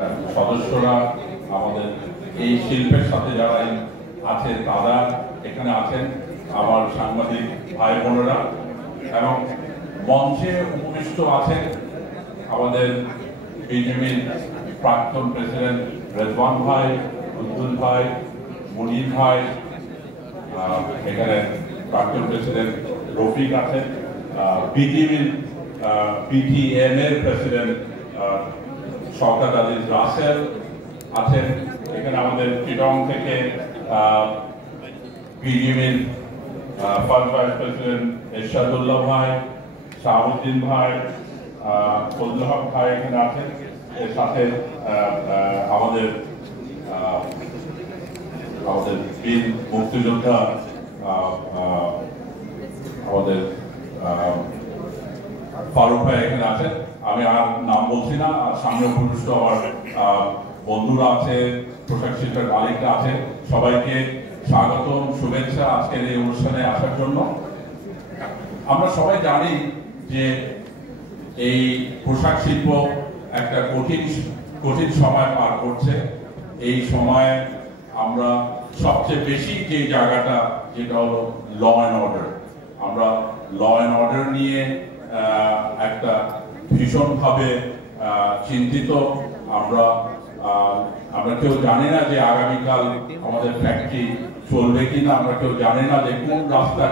সদস্যরা আমাদের এই শিল্পের সাথে যারা আছেন তারা এখানে আছেন, আমার সাংবাদিক ভাই বোনেরা, এবং মঞ্চে উপবিষ্ট আছেন আমাদের বিজেপির প্রাক্তন প্রেসিডেন্ট রেজওয়ান ভাই, আব্দুল ভাই, মুনির ভাই, এখানে প্রাক্তন প্রেসিডেন্ট রফিক আছেন, বিটিভির বিটিএম এর প্রেসিডেন্ট শওকত আজিজ রাসেল আছেন, এখানে আমাদের চিটং থেকে বিজিবির ফার্স্ট ভাইস প্রেসিডেন্ট এরশাদুল্লাহ ভাই, শাহাবুদ্দিন ভাই, ফজলুল হক ভাই এখানে আছেন। এর সাথে আমাদের বীর মুক্তিযোদ্ধা আমাদের ফারুক ভাই এখানে আছেন। আমি আর নাম বলছি না, সামনে উপবিষ্ট আমার বন্ধুরা আছে, পোশাক শিল্পের মালিকরা আছে, সবাইকে স্বাগতম, শুভেচ্ছা আজকের এই অনুষ্ঠানে আসার জন্য। আমরা সবাই জানি যে এই পোশাক শিল্প একটা কঠিন সময় পার করছে। এই সময়ে আমরা সবচেয়ে বেশি যে জায়গাটা, যেটা হলো ল অ্যান্ড অর্ডার, আমরা ল অ্যান্ড অর্ডার নিয়ে একটা ভীষণভাবে চিন্তিত। আমরা কেউ জানি না যে আগামীকাল আমাদের ফ্যাক্টরি চলবে কিনা, আমরা কেউ জানি না যে কোন রাস্তা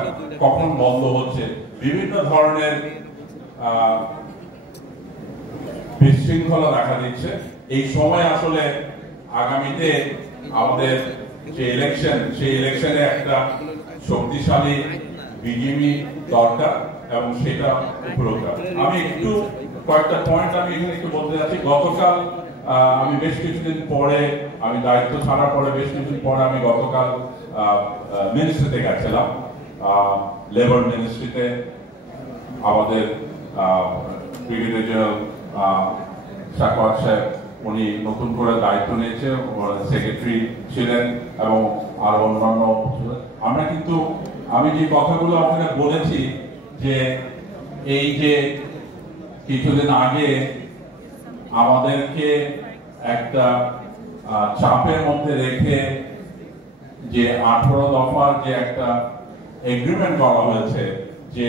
কখন বন্ধ হচ্ছে। বিভিন্ন ধরনের বিশৃঙ্খলা দেখা দিচ্ছে। এই সময় আসলে আগামীতে আমাদের যে ইলেকশন, সেই ইলেকশনে একটা শক্তিশালী বিজেপি দরকার এবং সেটা উপলব্ধ। আমি একটু কয়েকটা পয়েন্ট আমি এখানে একটু বলতে যাচ্ছি। গতকাল আমি বেশ কিছুদিন পরে, আমি দায়িত্ব ছাড়ার পরে বেশ কিছুদিন পরে আমি গতকাল মিনিস্ট্রিতে গেছিলাম, লেবার মিনিস্ট্রিতে। আমাদের ব্রিগেডিয়ার সাকওয়াত সাহেব, উনি নতুন করে দায়িত্ব নিয়েছে, সেক্রেটারি ছিলেন এবং আরো অন্যান্য। আমরা কিন্তু, আমি যে কথাগুলো আপনাকে বলেছি, যে এই যে কিছুদিন আগে আমাদেরকে একটা চাপের মধ্যে রেখে যে 18 দফার যে একটা এগ্রিমেন্ট করা হয়েছে, যে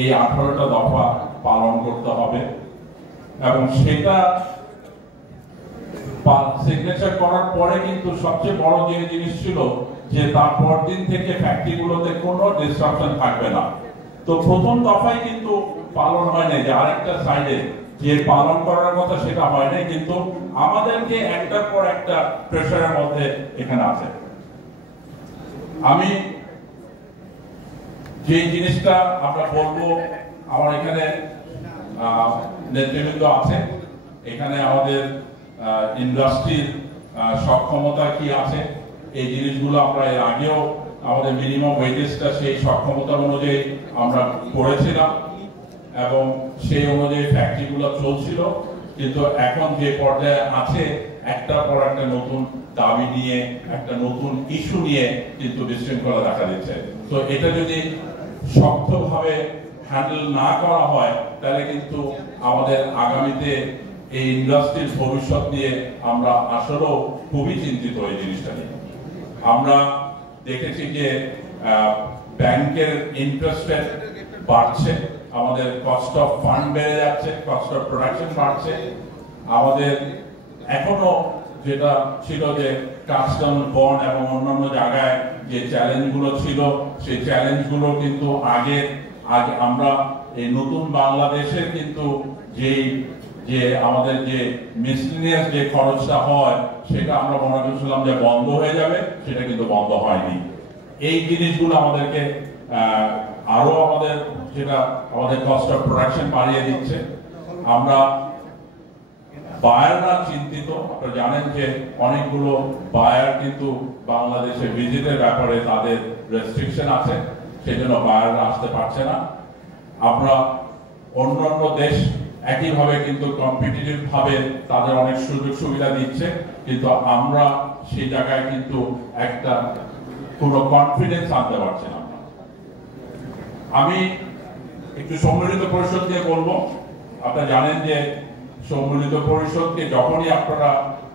এই 18টা দফা পালন করতে হবে, এবং সেটা সিগনেচার করার পরে কিন্তু সবচেয়ে বড় যে জিনিস ছিল যে তারপর দিন থেকে ফ্যাক্টরিগুলোতে কোনো ডিসরাপশন থাকবে না। তো প্রথম দফায় কিন্তু পালন হয় নাই, যে আরেকটা সাইডে যে পালন করার কথা সেটা হয় নাই, কিন্তু আমাদেরকে একটার পর একটা প্রেসারের মধ্যে এখানে আছে। আমি যে জিনিসটা আমরা বলবো, আমার এখানে নেতৃবৃন্দ আছে, এখানে আমাদের ইন্ডাস্ট্রির সক্ষমতা কি আছে, এই জিনিসগুলো আমরা এর আগেও আমাদের মিনিমাম ওয়েজেসটা সেই সক্ষমতা অনুযায়ী আমরা করেছিলাম এবং সেই অনুযায়ী ফ্যাক্টরিগুলো চলছিল। কিন্তু এখন যে পর্যায়ে আছে, একটার পর একটা নতুন দাবি নিয়ে, একটা নতুন ইস্যু নিয়ে কিন্তু বিশৃঙ্খলা দেখা দিচ্ছে। তো এটা যদি শক্তভাবে হ্যান্ডেল না করা হয়, তাহলে কিন্তু আমাদের আগামীতে এই ইন্ডাস্ট্রির ভবিষ্যৎ নিয়ে আমরা আসলেও খুবই চিন্তিত এই জিনিসটা নিয়ে। আমরা দেখেছি যে ব্যাংকের ইন্টারেস্ট রেট বাড়ছে, আমাদের কস্ট অফ ফান্ড বেড়ে যাচ্ছে, কস্ট অফ প্রোডাকশন বাড়ছে। আমাদের এখনো যেটা ছিল যে কাস্টম বন্ড এবং অন্যান্য জায়গায় যে চ্যালেঞ্জগুলো ছিল, সেই চ্যালেঞ্জগুলো কিন্তু আগে আমরা এই নতুন বাংলাদেশের কিন্তু যে আমাদের যে মিসলিনিয়াস যে খরচটা হয়, সেটা আমরা মনে করছিলাম যে বন্ধ হয়ে যাবে, সেটা কিন্তু বন্ধ হয়নি। এই জিনিসগুলো আমাদেরকে আরো আমাদের কস্ট অফ প্রোডাকশন বাড়িয়ে দিচ্ছে। আমরা বায়াররা চিন্তিত। আপনারা জানেন যে অনেকগুলো বায়ার কিন্তু বাংলাদেশে ভিজিটের ব্যাপারে তাদের রেস্ট্রিকশন আছে, সেই জন্য বায়াররা আসতে পারছে না। আমরা অন্যান্য দেশ একইভাবে কিন্তু কম্পিটিটিভ ভাবে তাদের অনেক সুযোগ সুবিধা দিচ্ছে, কিন্তু আমরা সেই জায়গায় কিন্তু একটা কোনো কনফিডেন্স আনতে পারছি না। আমি একটু সম্মিলিত পরিষদ দিয়ে বলবো, আপনারা জানেন যে সম্মিলিত পরিষদকে যখনই আপনারা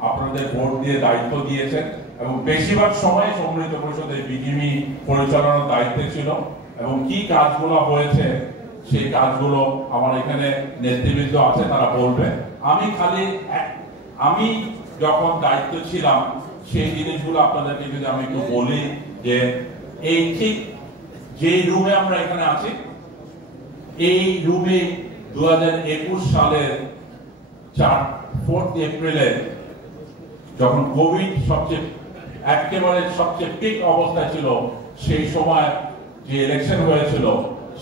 আপনাদের ভোট দিয়ে দায়িত্ব দিয়েছেন, এবং বেশিরভাগ সময় সম্মিলিত পরিষদের বিজিএমই পরিচালনার দায়িত্বে ছিল, এবং কি কাজগুলো হয়েছে সেই কাজগুলো আমার এখানে নেতৃবৃন্দ আছে তারা বলবে। আমি যখন দায়িত্ব ছিলাম সেই জিনিসগুলো আপনাদেরকে যদি আমি একটু বলি, যে এই ঠিক যে রুমে আমরা এখানে আছি, এই রুমে 2021 সালের 4 এপ্রিলে যখন কোভিড একেবারে সবচেয়ে পিক অবস্থায় ছিল, সেই সময় যে ইলেকশন হয়েছিল,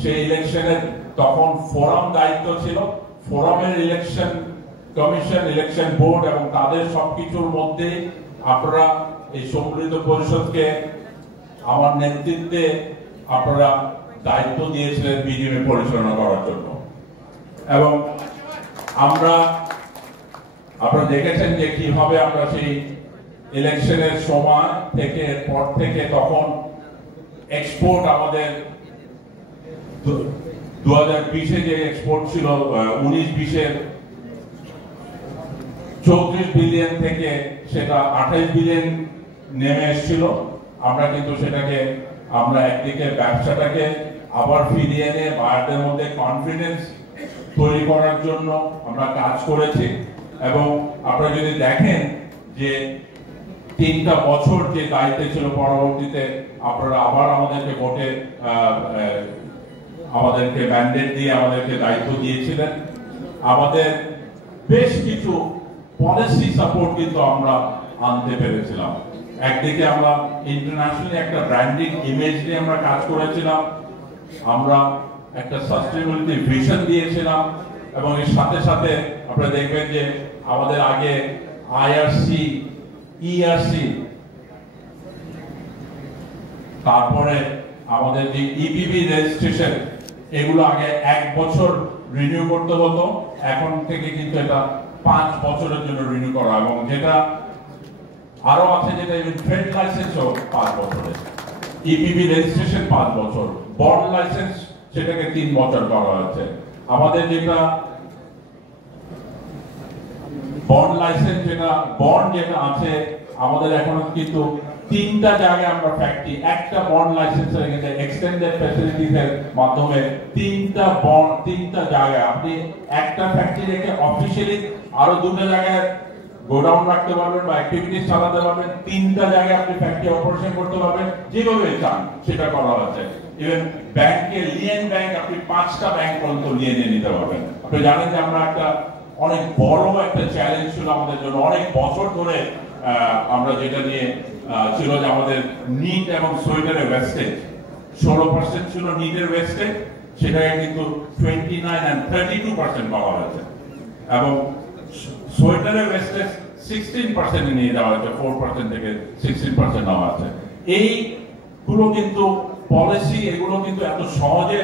সেই ইলেকশনের তখন ফোরাম দায়িত্ব ছিল। ফোরামের ইলেকশন কমিশন, ইলেকশন বোর্ড এবং তাদের সবকিছুর মধ্যে আপনারা এই সম্মিলিত পরিষদকে আমার নেতৃত্বে আপনারা দায়িত্ব দিয়েছিলেন বিজিএমই পরিচালনা করার জন্য। এবং আপনারা দেখেছেন যে কিভাবে আমরা সেই ইলেকশনের সময় থেকে পর থেকে তখন এক্সপোর্ট আমাদের 2020-এ যে এক্সপোর্ট ছিল 19-20-এর 34 বিলিয়ন থেকে সেটা 28 বিলিয়ন নেমে এসেছিল। আমরা কিন্তু সেটাকে আমরা একদিকে ব্যবসাটাকে আবার ফিরিয়ে এনে বায়ারদের মধ্যে কনফিডেন্স তৈরি করার জন্য আমরা কাজ করেছি। এবং আপনারা যদি দেখেন যে 3টা বছর যে দায়িত্বে ছিল, পরবর্তীতে আপনারা আবার আমাদেরকে ভোটে আমাদেরকে ম্যান্ডেট দিয়ে আমাদেরকে দায়িত্ব দিয়েছিলেন। আমাদের বেশ কিছু পলিসি সাপোর্ট কিন্তু আমরা আনতে পেরেছিলাম। একদিকে আমরা ইন্টারন্যাশনালি একটা ব্র্যান্ডিং ইমেজ নিয়ে আমরা কাজ করেছিলাম, আমরা একটা সাস্টেনেবিলিটি ভিশন দিয়েছিলাম, এবং এর সাথে সাথে আপনারা দেখবেন যে আমাদের আগে আইআরসি, ইআরসি, তারপরে আমাদের যে ইপিবি রেজিস্ট্রেশন, এগুলো আগে 1 বছর রিনিউ করতে হতো, এখন থেকে কিন্তু এটা 5 বছরের জন্য রিনিউ করা, এবং যেটা আরো আছে যেটা ট্রেড লাইসেন্সও 5 বছরের, ইপিবি রেজিস্ট্রেশন 5 বছর, বন্ড লাইসেন্স সেটাকে 3 বছর করা হয়েছে। আমাদের যেটা বন্ড লাইসেন্স, যেটা বন্ড যেটা আছে আমাদের এখনো কিন্তু 3টা জায়গায় আমরা ফ্যাক্টরি, একটা বন্ড লাইসেন্স হয়ে গেছে এক্সটেন্ডেড ফ্যাসিলিটিস এর মাধ্যমে 3টা জায়গায় আপনি একটা ফ্যাক্টরি রেখে অফিশিয়ালি আরো 2টা জায়গায় গোডাউন রাখতে পারবেন বা অ্যাক্টিভিটিস চালাতে পারবেন, 3টা জায়গায় আপনি ফ্যাক্টরি অপারেশন করতে পারবেন, যেভাবে চান সেটা করা হচ্ছে। ইভেন ব্যাংকে লিয়েন ব্যাংক, আপনি 5টা ব্যাংক পর্যন্ত লিয়ে নিতে পারবেন। আপনি জানেন যে আমরা একটা অনেক বড় একটা চ্যালেঞ্জ ছিল আমাদের জন্য, অনেক বছর ধরে আমরা যেটা নিয়ে ছিল যে আমাদের নিট এবং সোয়েটারের ওয়েস্টেজ 16% ছিল নিটের ওয়েস্টেজ, সেটাকে কিন্তু 29 and 32% পাওয়া হয়েছে, এবং সোয়েটারের ওয়েস্টেজ 16% নিয়ে যাওয়া হয়েছে, 4% থেকে 16% নেওয়া আছে। এইগুলো কিন্তু পলিসি, এগুলো কিন্তু এত সহজে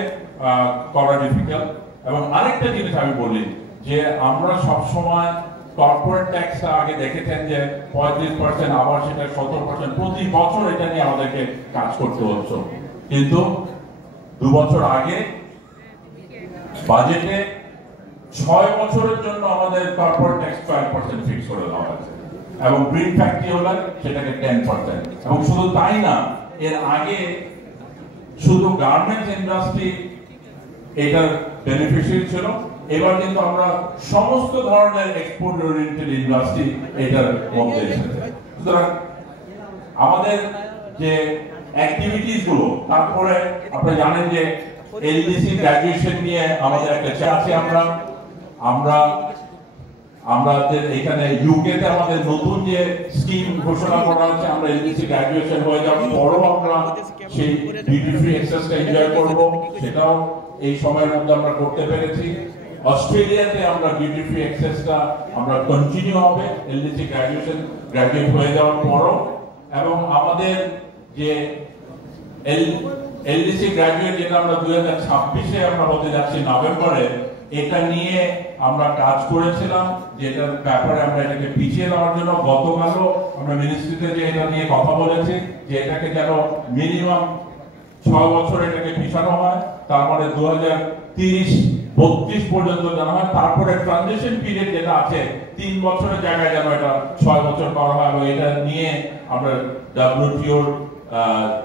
করা ডিফিকাল্ট। এবং আরেকটা জিনিস আমি বলি যে আমরা সবসময় কর্পোরেট ট্যাক্সটা আগে দেখেছেন যে 35%, আবার সেটা 17%, প্রতি বছর এটা নিয়ে আমাদেরকে কাজ করতে হচ্ছে। কিন্তু 2 বছর আগে বাজেটে 6 বছরের জন্য আমাদের কর্পোরেট ট্যাক্স 12% ফিক্স করে দেওয়া হয়েছে, এবং গ্রিন ফ্যাক্টরি হলে সেটাকে 10%। এবং শুধু তাই না, এর আগে শুধু গার্মেন্টস ইন্ডাস্ট্রি এটার বেনিফিশিয়ারি ছিল, এবার কিন্তু আমরা সমস্ত ধরনের এক্সপোর্ট ওরিয়েন্টেড ইন্ডাস্ট্রি এটার মধ্যে এসেছে। সুতরাং আমাদের যে অ্যাক্টিভিটিস গুলো, তারপরে আপনি জানেন যে এলডিসি গ্র্যাজুয়েশন নিয়ে আমাদের একটা আছে, আমাদের এখানে ইউকে তে আমাদের নতুন যে স্কিম ঘোষণা করা হচ্ছে, আমরা এলডিসি গ্র্যাজুয়েশন হয়ে যাওয়ার পরও আমরা সেই ডিউটি ফ্রি অ্যাক্সেসটা এনজয় করব, সেটাও এই সময়ের মধ্যে আমরা করতে পেরেছি। অস্ট্রেলিয়াতে আমরা ডিউটি ফ্রি অ্যাক্সেসটা আমরা কন্টিনিউ হবে এলডিসি গ্র্যাজুয়েট হয়ে যাওয়ার পরও। এবং আমাদের যে এলডিসি গ্র্যাজুয়েট যেটা আমরা 2026-এ আমরা হতে যাচ্ছি নভেম্বরে, এটা নিয়ে আমরা কাজ করেছিলাম, যেটার ব্যাপারে আমরা এটাকে পিছিয়ে দেওয়ার জন্য গতকালও আমরা মিনিস্ট্রিতে যে এটা নিয়ে কথা বলেছি যে এটাকে যেন মিনিমাম 6 বছর এটাকে পিছানো হয়, তার মানে 2030 32 পর্যন্ত যেন হয়, তারপরে ট্রানজিশন পিরিয়ড যেটা আছে 3 বছরের জায়গায় যেন এটা 6 বছর করা হয়। এবং এটা নিয়ে আমরা WTOর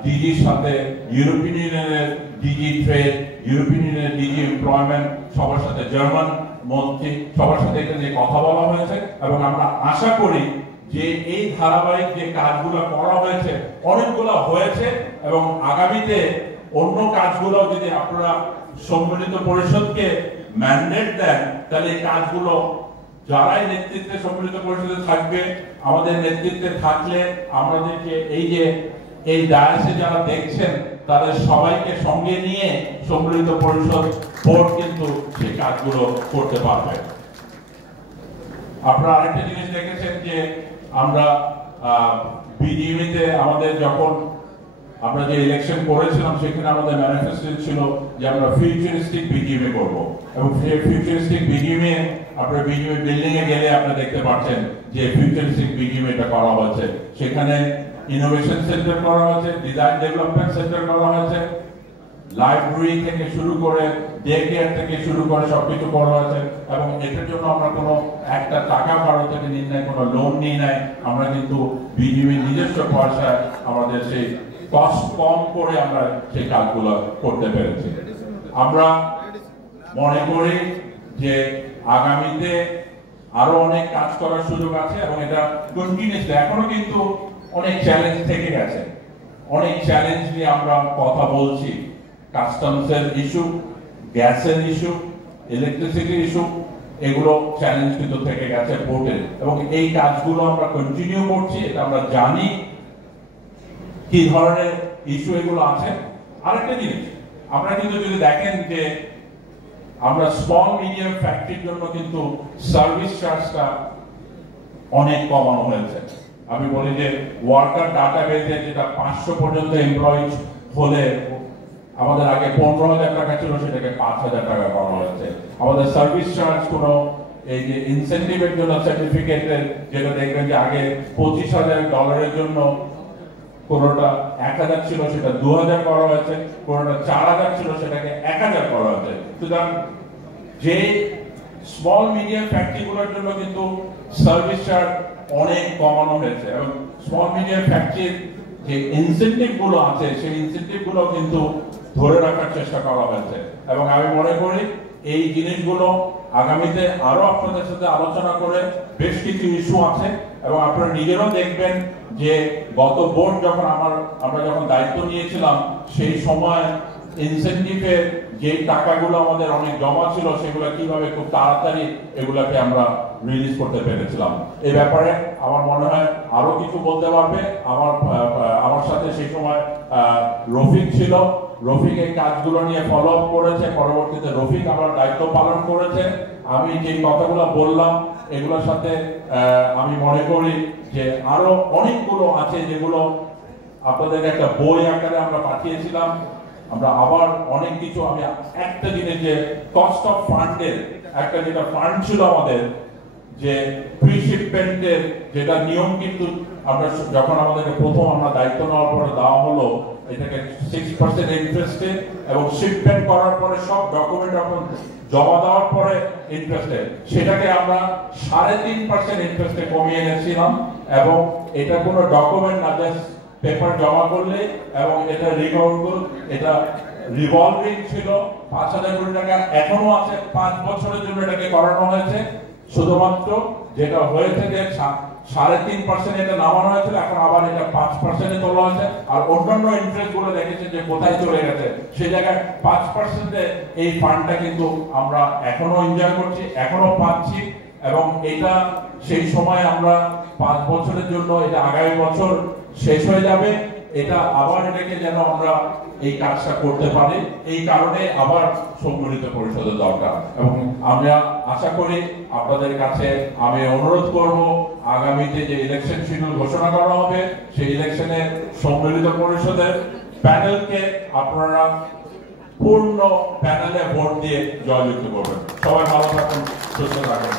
ডিজির সাথে, ইউরোপিয়ান ইউনিয়নের ডিজি ট্রেড, ইউরোপিয়ান ইউনিয়নের ডিজি এমপ্লয়মেন্ট, সবার সাথে জার্মান মন্ত্রী, সবার সাথে এটা নিয়ে কথা বলা হয়েছে। এবং আমরা আশা করি যে এই ধারাবাহিক যে কাজগুলো করা হয়েছে, অনেকগুলো হয়েছে, এবং আগামীতে অন্য কাজগুলো যদি আপনারা সম্মিলিত পরিষদকে ম্যান্ডেট দেন, তাহলে এই কাজগুলো যারাই নেতৃত্বে সম্মিলিত পরিষদে থাকবে, আমাদের নেতৃত্বে থাকলে আমাদেরকে এই ডায়াসে যারা দেখছেন তাদের সবাইকে সঙ্গে নিয়ে সম্মিলিত পরিষদ বোর্ড কিন্তু সেই কাজগুলো করতে পারবে। আপনারা আরেকটা জিনিস দেখেছেন যে আমরা বিজিএমইতে আমাদের যখন আমরা যে ইলেকশন করেছিলাম, সেখানে আমাদের ম্যানিফেস্টো ছিল যে আমরা ফিউচারিস্টিক বিজিএমই করব। এবং সেই ফিউচারিস্টিক বিজিএমই আপনারা বিজিএমই বিল্ডিং এ গেলে আপনারা দেখতে পাচ্ছেন যে ফিউচারিস্টিক বিজিএমইটা করা হয়েছে। সেখানে ইনোভেশন সেন্টার করা হয়েছে, ডিজাইন ডেভেলপমেন্ট সেন্টার করা হয়েছে, লাইব্রেরি থেকে শুরু করে ডে কেয়ার থেকে শুরু করে সবকিছু করা হয়েছে। এবং এটার জন্য আমরা কোনো একটা টাকা কারো থেকে নিই নাই, কোনো লোন নিই নাই। আমরা কিন্তু বিজিএমই নিজস্ব পয়সায় আমাদের সেই কষ্ট কম করে আমরা সেই কাজগুলো করতে পেরেছি। আমরা মনে করি যে আগামীতে আরো অনেক কাজ করার সুযোগ আছে, এবং এটা কন্টিনিউয়াসলি এখনো কিন্তু অনেক চ্যালেঞ্জ থেকে গেছে। অনেক চ্যালেঞ্জ নিয়ে আমরা কথা বলছি। কাস্টমসের ইস্যু, গ্যাসের ইস্যু, ইলেকট্রিসিটি ইস্যু, এগুলো চ্যালেঞ্জ কিন্তু থেকে গেছে পোর্টে, এবং এই কাজগুলো আমরা কন্টিনিউ করছি। এটা আমরা জানি কি ধরনের ইস্যু এগুলো আছে। আরেকটা জিনিস আমরা কিন্তু যদি দেখেন যে আমরা স্মল মিডিয়াম ফ্যাক্টরির জন্য কিন্তু সার্ভিস চার্জটা অনেক কমানো হয়েছে। আমি বলি যে ওয়ার্কার ডাটাবেজে যেটা 500 পর্যন্ত এমপ্লয়ি হলে আমাদের আগে 15,000 টাকা ছিল, সেটাকে 5,000 টাকা করা হয়েছে। আমাদের সার্ভিস চার্জ কোনো এই যে ইনসেন্টিভের জন্য সার্টিফিকেটের, যেটা দেখবেন যে আগে $25,000 জন্য কোনোটা 1,000 ছিল, সেটা 2,000 করা হয়েছে, কোনোটা 4,000 ছিল, সেটাকে 1,000 করা হয়েছে। সুতরাং যে স্মল মিডিয়াম ফ্যাক্টরিগুলোর জন্য কিন্তু সার্ভিস চার্জ অনেক কমানো হয়েছে, এবং স্মল মিডিয়াম ফ্যাক্টরির যে ইনসেন্টিভ গুলো আছে, সেই ইনসেন্টিভ গুলো কিন্তু ধরে রাখার চেষ্টা করা হয়েছে। এবং আমি মনে করি এই জিনিসগুলো আগামীতে আরো আপনাদের সাথে আলোচনা করে বেশ কিছু ইস্যু আছে, এবং আপনারা নিজেরাও দেখবেন যে গত বোর্ড যখন আমরা যখন দায়িত্ব নিয়েছিলাম, সেই সময় ইনসেন্টিভের যে টাকাগুলো আমাদের অনেক জমা ছিল, সেগুলো কিভাবে খুব তাড়াতাড়ি এগুলাকে আমরা রিলিজ করতে পেরেছিলাম। এই ব্যাপারে আমার মনে হয় আরো কিছু বলতে পারবে। আমার সাথে সেই সময় রফিক ছিল। রফিক এই কাজগুলো নিয়ে ফলো আপ করেছে, পরবর্তীতে রফিক আবার দায়িত্ব পালন করেছে। আমি যে কথাগুলো বললাম এগুলোর সাথে আমি মনে করি যে আরো অনেকগুলো আছে, যেগুলো আপনাদের একটা বই আকারে আমরা পাঠিয়েছিলাম। আমরা আবার অনেক কিছু, আমি একটা জিনিস যে কস্ট অফ ফান্ডের একটা যেটা ফান্ড ছিল আমাদের, যে প্রি শিপমেন্টের যেটা নিয়ম, কিন্তু আমরা যখন আমাদেরকে প্রথম আমরা দায়িত্ব নেওয়ার পরে দেওয়া হলো এটাকে 6% ইন্টারেস্টে, এবং শিপমেন্ট করার পরে সব ডকুমেন্ট যখন জমা দেওয়ার পরে ইন্টারেস্টে, সেটাকে আমরা 3.5% ইন্টারেস্টে কমিয়ে এনেছিলাম। এবং এটা কোনো ডকুমেন্ট না, জাস্ট পেপার জমা করলে, এবং এটা এটা রিভলভিং ছিল। 5,000 কোটি টাকা এখনো আছে, 5 বছরের জন্য এটাকে করানো হয়েছে। শুধুমাত্র যেটা হয়েছে যে 3.5% এটা নামানো হয়েছিল, এখন আবার এটা 5% তোলা হয়েছে। আর অন্যান্য ইন্টারেস্ট গুলো দেখেছেন যে কোথায় চলে গেছে, সেই জায়গায় 5% এই ফান্ডটা কিন্তু আমরা এখনো এনজয় করছি, এখনো পাচ্ছি। এবং এটা সেই সময় আমরা 5 বছরের জন্য, এটা আগামী বছর শেষ হয়ে যাবে। এটা আবার এটাকে যেন আমরা এই কাজটা করতে পারি, এই কারণে আবার সম্মিলিত পরিষদের দরকার। এবং আমরা আশা করি আপনাদের কাছে আমি অনুরোধ করব, আগামীতে যে ইলেকশন শিডিউল ঘোষণা করা হবে, সেই ইলেকশনে সম্মিলিত পরিষদের প্যানেলকে আপনারা পূর্ণ প্যানেলে ভোট দিয়ে জয়যুক্ত করবেন। সবাই ভালো থাকুন, সুস্থ থাকুন।